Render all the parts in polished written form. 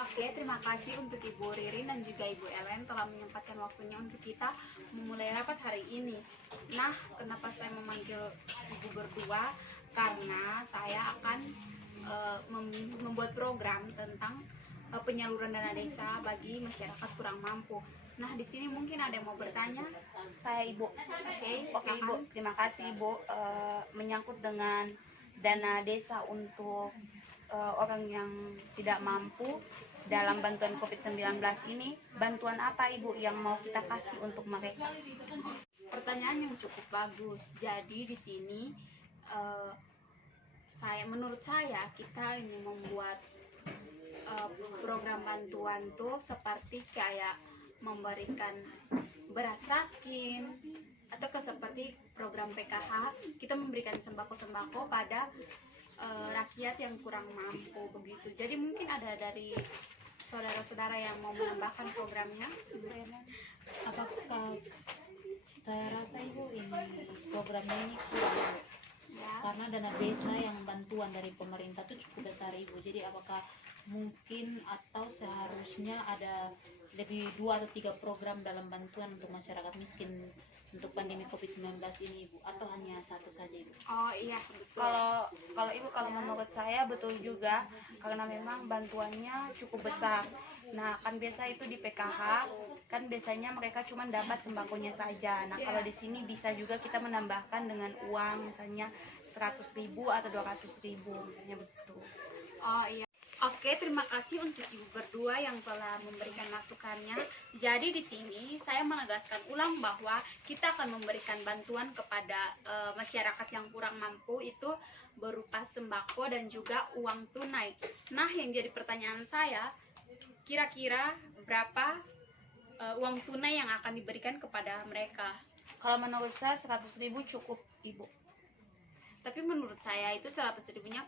Oke, terima kasih untuk Ibu Ririn dan juga Ibu Ellen telah menyempatkan waktunya untuk kita memulai rapat hari ini. Nah, kenapa saya memanggil Ibu berdua? Karena saya akan membuat program tentang penyaluran dana desa bagi masyarakat kurang mampu. Nah, di sini mungkin ada yang mau bertanya. Saya Ibu. Oke Ibu, terima kasih Ibu. Menyangkut dengan dana desa untuk orang yang tidak mampu dalam bantuan COVID-19 ini, bantuan apa Ibu yang mau kita kasih untuk mereka? Pertanyaan yang cukup bagus. Jadi di sini eh, menurut saya kita ini membuat program bantuan tuh seperti kayak memberikan beras raskin atau seperti program PKH, kita memberikan sembako-sembako pada rakyat yang kurang mampu begitu. Jadi mungkin ada dari saudara-saudara yang mau menambahkan programnya. Apakah saya rasa Ibu ini programnya ini kurang Ibu, Ya. karena dana desa yang bantuan dari pemerintah itu cukup besar Ibu. Jadi apakah mungkin atau seharusnya ada lebih 2 atau 3 program dalam bantuan untuk masyarakat miskin untuk pandemi COVID-19 ini Ibu, atau hanya satu saja Ibu? Oh iya, betul. Kalau Ibu, kalau menurut saya betul juga, karena memang bantuannya cukup besar. Nah, kan biasa itu di PKH kan biasanya mereka cuma dapat sembakonya saja. Nah, kalau di sini bisa juga kita menambahkan dengan uang misalnya 100.000 atau 200.000 misalnya begitu. Oh iya. Oke, terima kasih untuk Ibu berdua yang telah memberikan masukannya. Jadi di sini saya menegaskan ulang bahwa kita akan memberikan bantuan kepada masyarakat yang kurang mampu itu berupa sembako dan juga uang tunai. Nah, yang jadi pertanyaan saya, kira-kira berapa uang tunai yang akan diberikan kepada mereka? Kalau menurut saya 100.000 cukup, Ibu. Tapi menurut saya itu 100.000-nya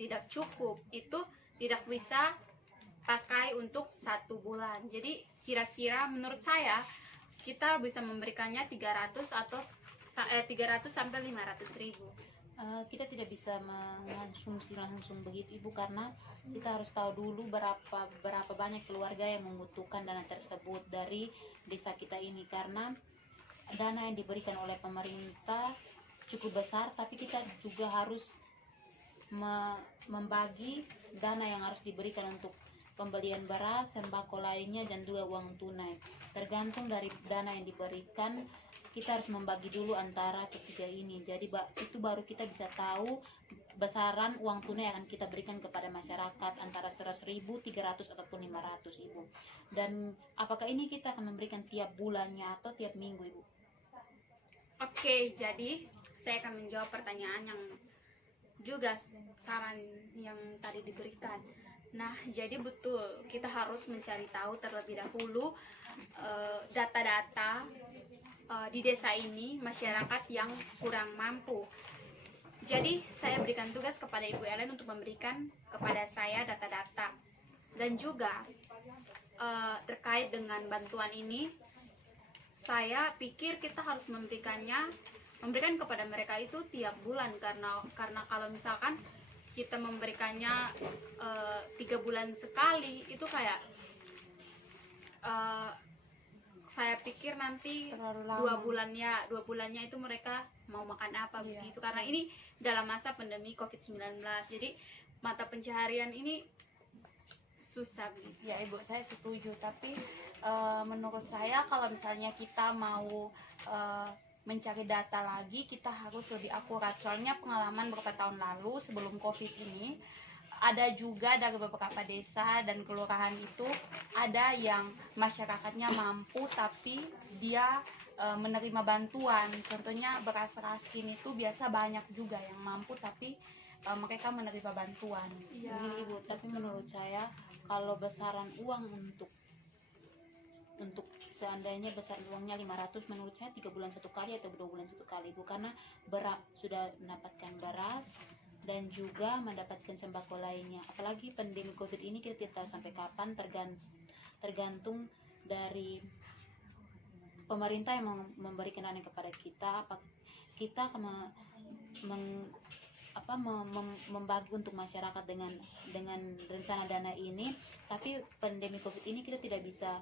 tidak cukup. Itu tidak bisa pakai untuk 1 bulan. Jadi kira-kira menurut saya kita bisa memberikannya 300 atau 300 sampai 500.000. Kita tidak bisa mengonsumsi langsung begitu Ibu, karena kita harus tahu dulu berapa banyak keluarga yang membutuhkan dana tersebut dari desa kita ini, karena dana yang diberikan oleh pemerintah cukup besar, tapi kita juga harus membagi dana yang harus diberikan untuk pembelian beras, sembako lainnya, dan juga uang tunai. Tergantung dari dana yang diberikan, kita harus membagi dulu antara ketiga ini. Jadi itu baru kita bisa tahu besaran uang tunai yang akan kita berikan kepada masyarakat, antara 100.000, 300 ataupun 500 Ibu. Dan apakah ini kita akan memberikan tiap bulannya atau tiap minggu Ibu? Oke, jadi saya akan menjawab pertanyaan yang juga saran yang tadi diberikan. Nah, jadi betul kita harus mencari tahu terlebih dahulu data-data di desa ini masyarakat yang kurang mampu. Jadi saya berikan tugas kepada Ibu Ellen untuk memberikan kepada saya data-data dan juga terkait dengan bantuan ini. Saya pikir kita harus memberikan kepada mereka itu tiap bulan, karena kalau misalkan kita memberikannya 3 bulan sekali itu kayak saya pikir nanti dua bulannya itu mereka mau makan apa begitu, karena ini dalam masa pandemi COVID-19, jadi mata pencaharian ini susah begitu. Ya Ibu, saya setuju, tapi menurut saya kalau misalnya kita mau mencari data lagi, kita harus lebih akurat. Soalnya pengalaman beberapa tahun lalu sebelum COVID ini, ada juga dari beberapa desa dan kelurahan itu ada yang masyarakatnya mampu tapi dia menerima bantuan. Contohnya beras raskin itu biasa banyak juga yang mampu tapi mereka menerima bantuan. Begini Ibu, tapi menurut saya kalau besaran uang untuk seandainya besar uangnya 500, menurut saya 3 bulan 1 kali atau 2 bulan 1 kali Ibu, karena sudah mendapatkan beras dan juga mendapatkan sembako lainnya. Apalagi pandemi COVID ini kita tidak tahu sampai kapan, tergantung dari pemerintah yang memberikan dana kepada kita, apa kita akan membagi untuk masyarakat dengan rencana dana ini, tapi pandemi Covid ini kita tidak bisa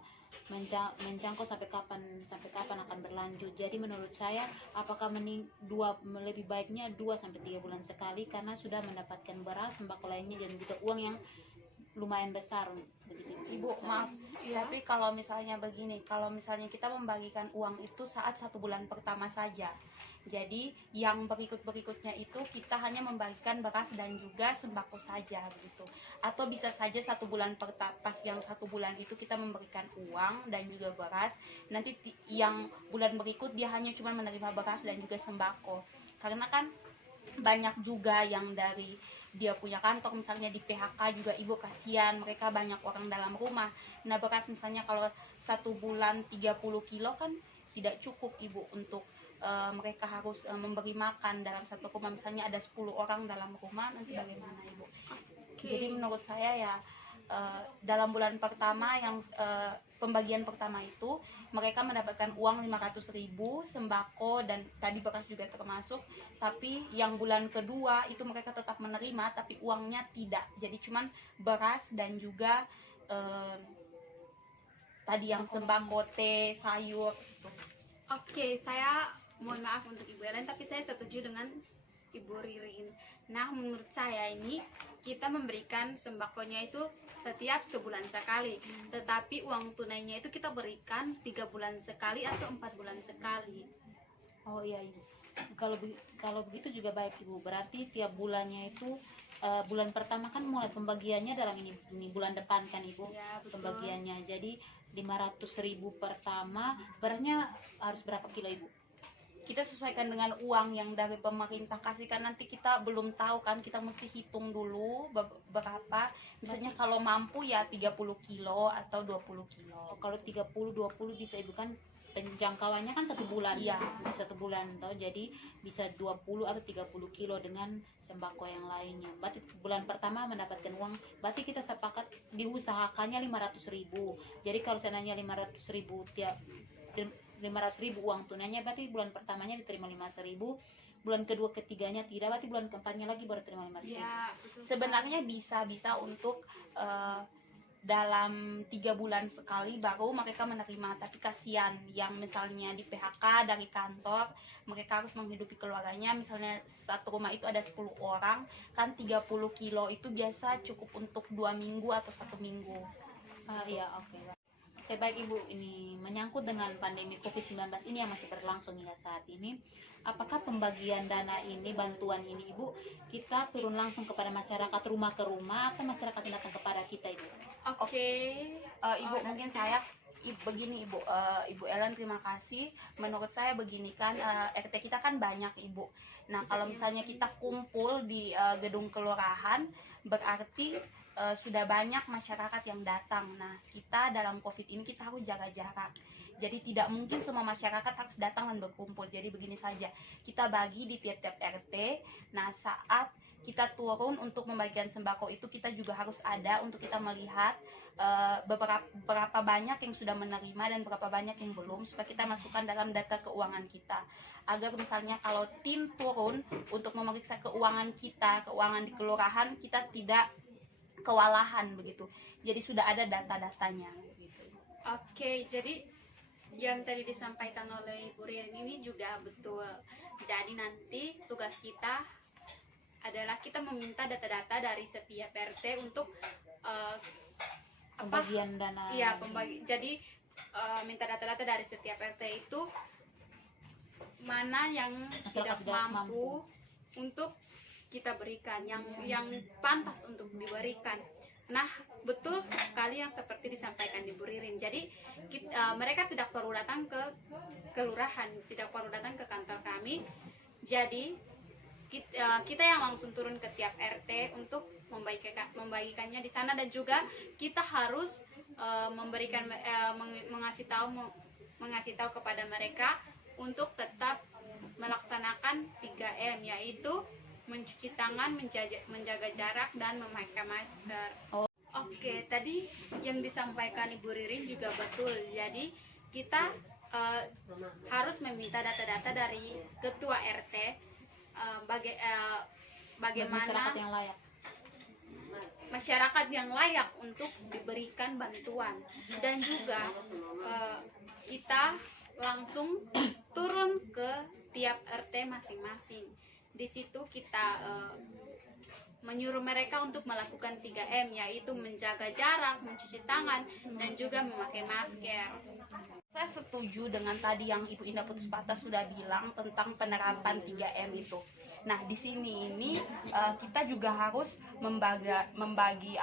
menjangkau sampai kapan akan berlanjut. Jadi menurut saya apakah lebih baiknya 2 sampai 3 bulan sekali, karena sudah mendapatkan beras, sembako lainnya, dan juga uang yang lumayan besar begitu. Ibu maaf, tapi kalau misalnya begini, kalau misalnya kita membagikan uang itu saat 1 bulan pertama saja, jadi yang berikutnya itu kita hanya membagikan beras dan juga sembako saja begitu. Atau bisa saja 1 bulan pas yang 1 bulan itu kita memberikan uang dan juga beras, nanti yang bulan berikut dia hanya cuma menerima beras dan juga sembako. Karena kan banyak juga yang dari dia punya kantor misalnya di PHK juga, ibu kasihan, mereka banyak orang dalam rumah. Nah beras misalnya kalau 1 bulan 30 kilo kan tidak cukup ibu untuk mereka harus memberi makan dalam satu rumah, misalnya ada 10 orang dalam rumah, nanti bagaimana ibu? Jadi menurut saya ya dalam bulan pertama yang pembagian pertama itu mereka mendapatkan uang 500.000 sembako dan tadi beras juga termasuk, tapi yang bulan kedua itu mereka tetap menerima tapi uangnya tidak, jadi cuman beras dan juga tadi yang sembako, teh, sayur gitu. Oke, saya mohon maaf untuk Ibu Ellen, tapi saya setuju dengan Ibu Ririn. Nah, menurut saya ini kita memberikan sembakonya itu setiap sebulan sekali, tetapi uang tunainya itu kita berikan 3 bulan sekali atau 4 bulan sekali. Oh iya Ibu, kalau begitu juga baik Ibu. Berarti tiap bulannya itu bulan pertama kan mulai pembagiannya dalam ini bulan depan kan Ibu, Ya, betul. pembagiannya. Jadi 500.000 pertama, berasnya harus berapa kilo Ibu? Kita sesuaikan dengan uang yang dari pemerintah kasihkan, nanti kita belum tahu kan, kita mesti hitung dulu berapa. Misalnya kalau mampu ya 30 kilo atau 20 kilo. Oh, kalau 30-20 bisa Ibu, kan penjangkauannya kan 1 bulan. Iya. 1 bulan toh, jadi bisa 20 atau 30 kilo dengan sembako yang lainnya. Berarti bulan pertama mendapatkan uang, berarti kita sepakat diusahakannya 500.000. Jadi kalau seandainya 500.000 tiap 500.000 uang tunainya, berarti bulan pertamanya diterima 500.000, bulan kedua ketiganya tidak, berarti bulan keempatnya lagi baru terima 500.000. Ya, Sebenarnya bisa untuk dalam 3 bulan sekali baru mereka menerima, tapi kasihan yang misalnya di PHK dari kantor, mereka harus menghidupi keluarganya. Misalnya satu rumah itu ada 10 orang, kan 30 kilo itu biasa cukup untuk 2 minggu atau 1 minggu. Iya, oke. Oke, baik Ibu, ini menyangkut dengan pandemi COVID-19 ini yang masih berlangsung hingga saat ini. Apakah pembagian dana ini, bantuan ini Ibu, kita turun langsung kepada masyarakat rumah ke rumah, atau masyarakat yang datang kepada kita Ibu? Oke. Ibu mungkin saya begini Ibu, Ibu Ellen terima kasih. Menurut saya begini kan, RT kita kan banyak Ibu. Nah kalau misalnya kita kumpul di gedung kelurahan, berarti sudah banyak masyarakat yang datang. Nah kita dalam COVID ini kita harus jaga jarak. Jadi tidak mungkin semua masyarakat harus datang dan berkumpul. Jadi begini saja, kita bagi di tiap-tiap RT. Nah saat kita turun untuk membagikan sembako itu, kita juga harus ada untuk kita melihat berapa banyak yang sudah menerima dan berapa banyak yang belum, supaya kita masukkan dalam data keuangan kita, agar misalnya kalau tim turun untuk memeriksa keuangan kita, keuangan di kelurahan, kita tidak kewalahan begitu. Jadi sudah ada data-datanya gitu. Oke, jadi yang tadi disampaikan oleh Ibu Rian ini juga betul. Jadi nanti tugas kita adalah kita meminta data-data dari setiap RT untuk Pembagian dana. Iya, jadi minta data-data dari setiap RT itu mana yang tidak mampu untuk kita berikan, yang pantas untuk diberikan. Nah, betul sekali yang seperti disampaikan Ibu Ririn. Jadi mereka tidak perlu datang ke kelurahan, tidak perlu datang ke kantor kami. Jadi kita yang langsung turun ke tiap RT untuk membagikannya di sana, dan juga kita harus mengasih tahu kepada mereka untuk tetap melaksanakan 3M, yaitu mencuci tangan, menjaga jarak, dan memakai masker. Oke, tadi yang disampaikan Ibu Ririn juga betul. Jadi kita harus meminta data-data dari ketua RT bagaimana masyarakat yang layak. masyarakat yang layak untuk diberikan bantuan, dan juga kita langsung turun ke tiap RT masing-masing. Di situ kita menyuruh mereka untuk melakukan 3M, yaitu menjaga jarak, mencuci tangan, dan juga memakai masker. Saya setuju dengan tadi yang Ibu Indah Putuspata sudah bilang tentang penerapan 3M itu. Nah, di sini ini kita juga harus membagi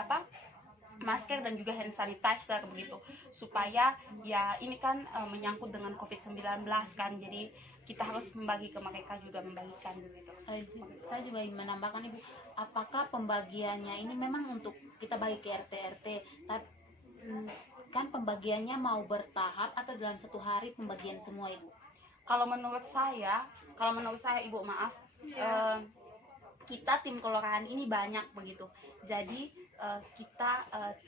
masker dan juga hand sanitizer begitu, supaya ya ini kan menyangkut dengan COVID-19 kan, jadi kita harus membagi ke mereka juga, membagikan begitu. Saya juga ingin menambahkan Ibu, apakah pembagiannya ini memang untuk kita bagi ke RT-RT, kan pembagiannya mau bertahap atau dalam satu hari pembagian semua Ibu? Kalau menurut saya Ibu, maaf, kita tim kelurahan ini banyak begitu, jadi kita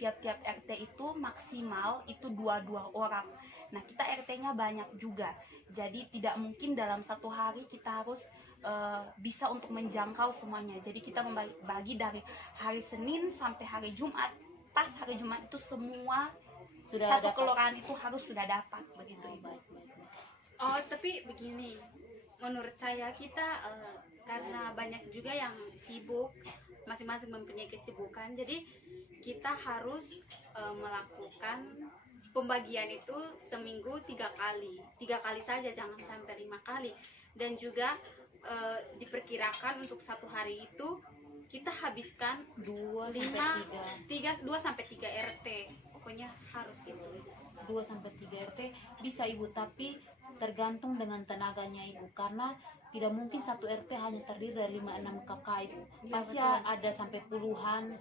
tiap-tiap RT itu maksimal itu 2 orang. Nah, kita RT-nya banyak juga, jadi tidak mungkin dalam satu hari kita harus bisa untuk menjangkau semuanya. Jadi kita membagi dari hari Senin sampai hari Jumat. Pas hari Jumat itu semua Sudah satu dapat? kelurahan itu harus sudah dapat begitu. Oh, Ibu. baik. Oh, tapi begini, menurut saya kita karena banyak juga yang sibuk, masing-masing mempunyai kesibukan, jadi kita harus melakukan pembagian itu seminggu 3 kali saja, jangan sampai 5 kali. Dan juga diperkirakan untuk satu hari itu kita habiskan 2 sampai 3 RT, pokoknya harus itu. 2 sampai 3 RT bisa Ibu, tapi tergantung dengan tenaganya Ibu, karena tidak mungkin satu RT hanya terdiri dari 5-6 kakak Ibu, pasti ada sampai puluhan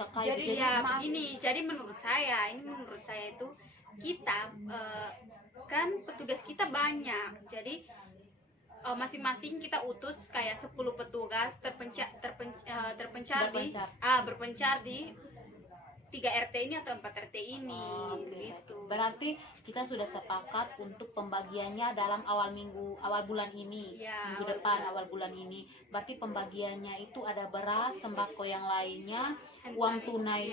kakak Ibu. Jadi ya begini, jadi menurut saya itu kita kan petugas kita banyak, jadi masing-masing kita utus kayak 10 petugas berpencar di 3 RT ini atau 4 RT ini. Gitu. Berarti kita sudah sepakat untuk pembagiannya dalam awal bulan ini, Ya, minggu depan awal bulan ini. Berarti pembagiannya itu ada beras, sembako yang lainnya, uang tunai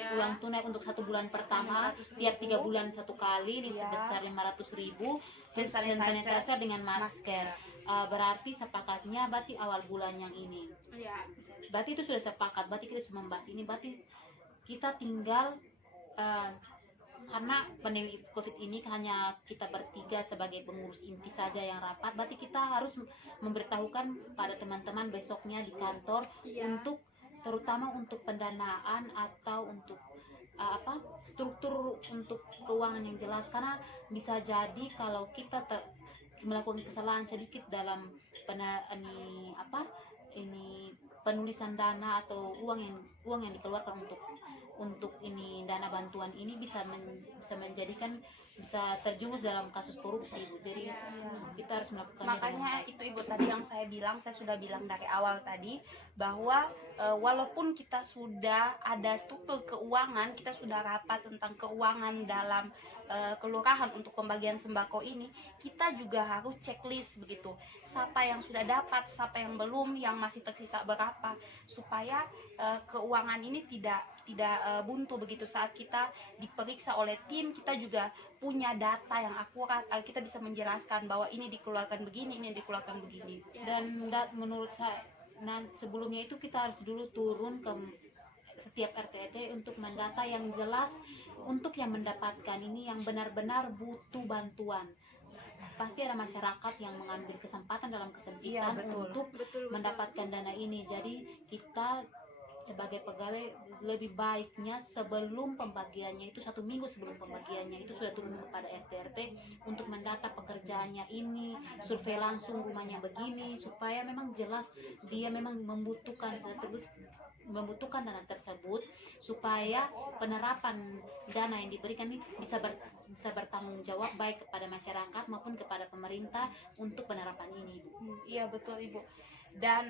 untuk 1 bulan pertama, tiap 3 bulan 1 kali ini sebesar 500.000, terus sanitizer dengan masker. Berarti sepakatnya berarti awal bulan yang ini. Ya. Berarti itu sudah sepakat, berarti kita sudah membahas ini, berarti kita tinggal karena pandemi COVID ini hanya kita bertiga sebagai pengurus inti saja yang rapat, berarti kita harus memberitahukan pada teman-teman besoknya di kantor untuk terutama untuk pendanaan atau untuk struktur untuk keuangan yang jelas, karena bisa jadi kalau kita melakukan kesalahan sedikit dalam penulisan dana atau uang yang dikeluarkan untuk ini dana bantuan ini bisa terjumus dalam kasus korupsi Ibu. Jadi kita harus melakukannya. Makanya itu Ibu tadi yang saya sudah bilang dari awal tadi, bahwa walaupun kita sudah ada struktur keuangan, kita sudah rapat tentang keuangan dalam kelurahan untuk pembagian sembako ini, kita juga harus checklist begitu, siapa yang sudah dapat, siapa yang belum, yang masih tersisa berapa, supaya keuangan ini tidak buntu begitu. Saat kita diperiksa oleh tim, kita juga punya data yang akurat, kita bisa menjelaskan bahwa ini dikeluarkan begini, ini dikeluarkan begini. Dan menurut saya, sebelumnya itu kita harus dulu turun ke setiap RT untuk mendata yang jelas untuk yang mendapatkan ini, yang benar-benar butuh bantuan. Pasti ada masyarakat yang mengambil kesempatan dalam kesempitan untuk mendapatkan dana ini. Jadi kita sebagai pegawai lebih baiknya sebelum pembagiannya itu 1 minggu sebelum pembagiannya itu sudah turun kepada RT untuk mendata pekerjaannya ini, survei langsung rumahnya begini, supaya memang jelas dia memang membutuhkan dana tersebut, supaya penerapan dana yang diberikan ini bisa bertanggung jawab baik kepada masyarakat maupun kepada pemerintah untuk penerapan ini. Iya betul Ibu. Dan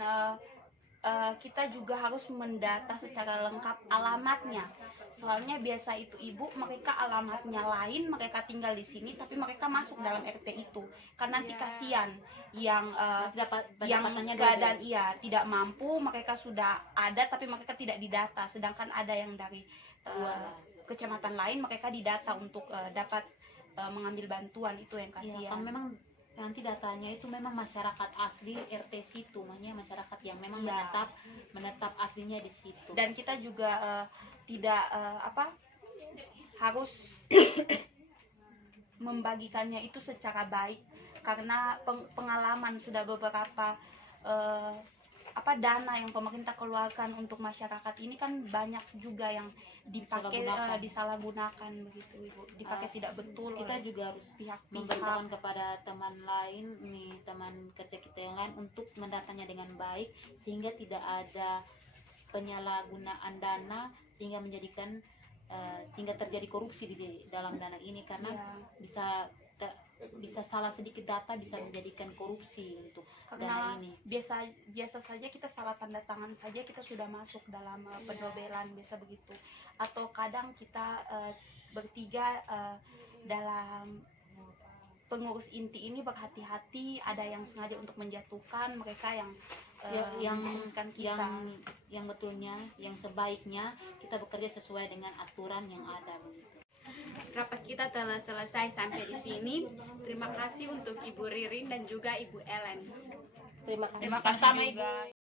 kita juga harus mendata secara lengkap alamatnya. Soalnya biasa itu ibu mereka alamatnya lain, mereka tinggal di sini tapi mereka masuk dalam RT itu. Karena nanti kasihan yang Pendapatannya keadaan tidak mampu, mereka sudah ada tapi mereka tidak didata. Sedangkan ada yang dari kecamatan lain mereka didata untuk dapat mengambil bantuan, itu yang Iya, kasihan. kan memang nanti datanya itu memang masyarakat asli RT situ, makanya masyarakat yang memang menetap aslinya di situ. Dan kita juga tidak harus membagikannya itu secara baik, karena pengalaman sudah beberapa dana yang pemerintah keluarkan untuk masyarakat ini kan banyak juga yang dipakai disalahgunakan begitu Ibu, dipakai tidak betul. Kita juga harus memberitahukan kepada teman lain nih, teman kerja kita yang lain untuk mendatanya dengan baik sehingga tidak ada penyalahgunaan dana sehingga menjadikan sehingga terjadi korupsi di dalam dana ini, karena bisa salah sedikit data bisa menjadikan korupsi untuk karena dana ini. Biasa saja kita salah tanda tangan saja kita sudah masuk dalam pendobelan, biasa begitu. Atau kadang kita bertiga dalam pengurus inti ini berhati-hati, ada yang sengaja untuk menjatuhkan mereka yang menguruskan kita. Yang betulnya, yang sebaiknya kita bekerja sesuai dengan aturan yang ada begitu. Rapat kita telah selesai sampai di sini. Terima kasih untuk Ibu Ririn dan juga Ibu Ellen. Terima kasih Terima kasih juga.